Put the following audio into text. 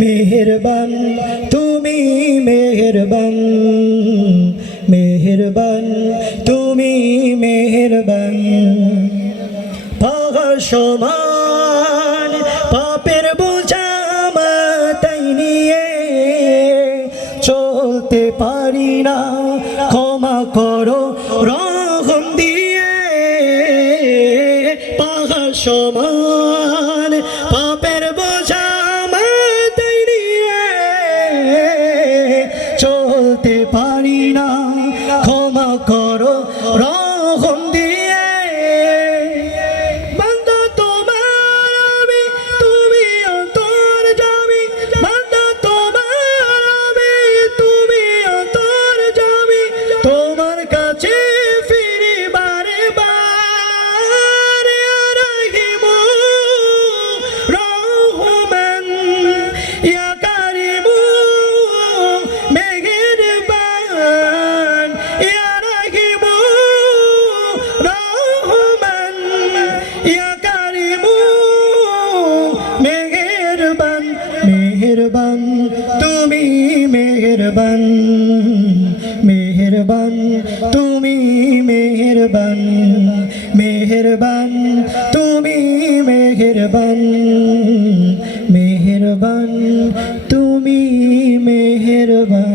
মেহেরবান তুমি মেহেরবান মেহেরবান তুমি মেহেরবান পাহাড় সমান পাপের বোঝা মাথায় নিয়ে চলতে পারি না ক্ষমা করো রহম দিয়ে পাহাড় সমান পাপের বোঝা মাথায় নিয়ে চলতে পারি না ক্ষমা করো রহম দিয়ে বান্দা তোমার আমি তুমি অন্তর্যামী বান্দা তোমার আমি তুমি অন্তর্যামী তোমার কাছে ফিরি বারে বারে রাহিমু রহমান ইয়া কারিমু মেহেরবান ইয়া রাহিমু রহমান ইয়া কারিমু মেহেরবান মেহেরবান তুমি মেহেরবান মেহেরবান তুমি মেহেরবান মেহেরবান তুমি মেহেরবান মেহেরবান তুমি মেহেরবান